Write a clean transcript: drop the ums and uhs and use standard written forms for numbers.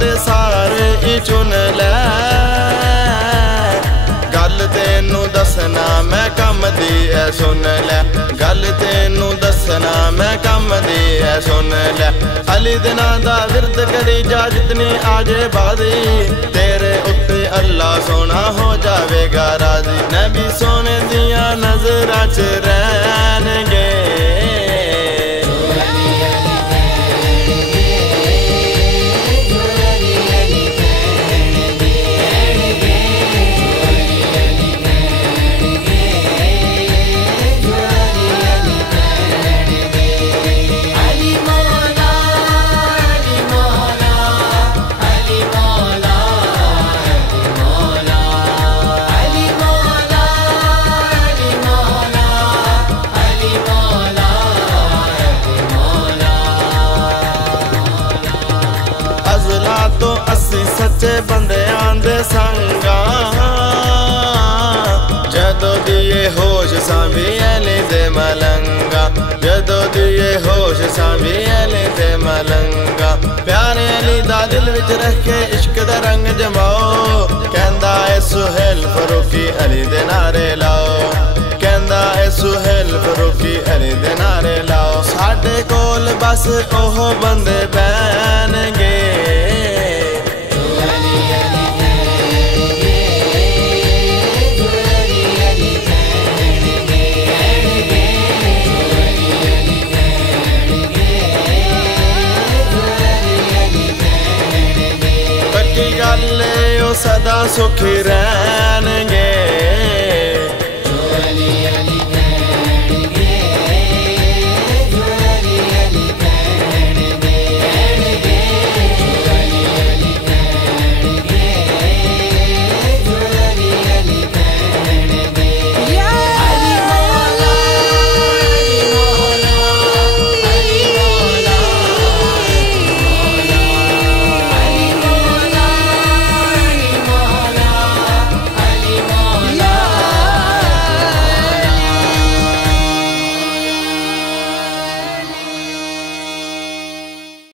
दे सारे ही चुन लै। गल तेनू दसना मैं कम दी है सुन लै। गल तेनू दसना मैं कम दी है सुन लै। अली दिना दा विरद करी जा जितनी आजे बादी। तेरे उत्ते अल्लाह सोना हो जावेगा राजी। नबी सोने दिया नजरां च रहणगे। तो अस्सी सच्चे बंदियां दे संगा। जदों दिए होश सांभी अली दे मलंगा। जदों दिए होश सांभी अली दे मलंगा। प्यारे अली दा दिल विच रख के इश्क दा रंग जमाओ। कहंदा है सुहेल फरूकी अली दे नारे लाओ। कहंदा है सुहेल फरूकी अली दे नारे लाओ। साडे कोल बस ओह बंदे बैणगे। गल ओ सदा सुखी रह